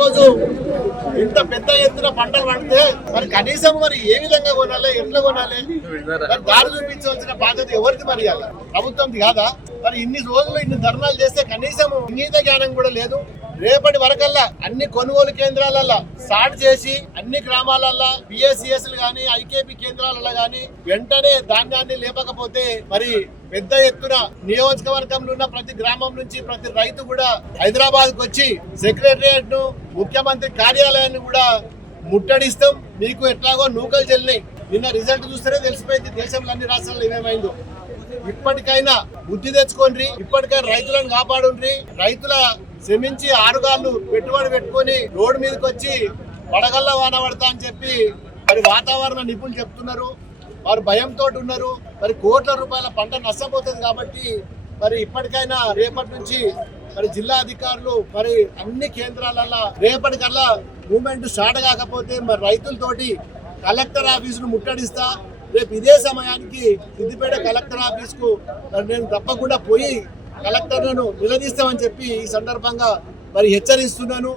రోజు ఇంత పెద్ద ఎత్తున పంటలు పండితే మరి కనీసం మరి ఏ విధంగా కొనాలి, ఎట్లా కొనాలి, మరి దారి చూపించవలసిన బాధ్యత ఎవరిది? మరి ప్రభుత్వంది కాదా? మరి ఇన్ని రోజులు ఇన్ని ధర్నాలు చేస్తే కనీసం ఇంగీత జ్ఞానం కూడా లేదు. రేపటి వరకల్లా అన్ని కొనుగోలు కేంద్రాలల్లో స్టార్ట్ చేసి అన్ని గ్రామాలల్లో పిఎస్సిఎస్ గానీ ఐకేపీ కేంద్రాలలో గానీ వెంటనే ధాన్యాన్ని లేపకపోతే మరి పెద్ద ఎత్తున నియోజకవర్గంలో ఉన్న ప్రతి గ్రామం నుంచి ప్రతి రైతు కూడా హైదరాబాద్ కు వచ్చి సెక్రటరియట్ ను ముఖ్యమంత్రి కార్యాలయాన్ని కూడా ముట్టడిస్తాం. మీకు ఎట్లాగో నూకలు చెల్లినాయి. నిన్న రిజల్ట్ చూస్తేనే తెలిసిపోయింది దేశంలో అన్ని రాష్ట్రాల్లో ఏమేమైందో. ఇప్పటికైనా బుద్ధి తెచ్చుకోండి. ఇప్పటికైనా రైతులను కాపాడుండ్రి. రైతుల శ్రమించి ఆరుగాళ్ళు పెట్టుబడి పెట్టుకొని రోడ్డు మీదకి వచ్చి వడగల్ల వాన పడతా అని చెప్పి మరి వాతావరణ నిపుణులు చెప్తున్నారు. వారు భయంతో ఉన్నారు. మరి కోట్ల రూపాయల పంట నష్టపోతుంది కాబట్టి మరి ఇప్పటికైనా రేపటి నుంచి మరి జిల్లా అధికారులు మరి అన్ని కేంద్రాలలో రేపటికల్లా మూవ్మెంట్ స్టార్ట్ కాకపోతే మరి రైతులతోటి కలెక్టర్ ఆఫీసును ముట్టడిస్తా. రేపు ఇదే సమయానికి సిద్దిపేట కలెక్టర్ ఆఫీస్ కు నేను తప్పకుండా పోయి కలెక్టర్లను నిలదీస్తామని చెప్పి ఈ సందర్భంగా మరి హెచ్చరిస్తున్నాను.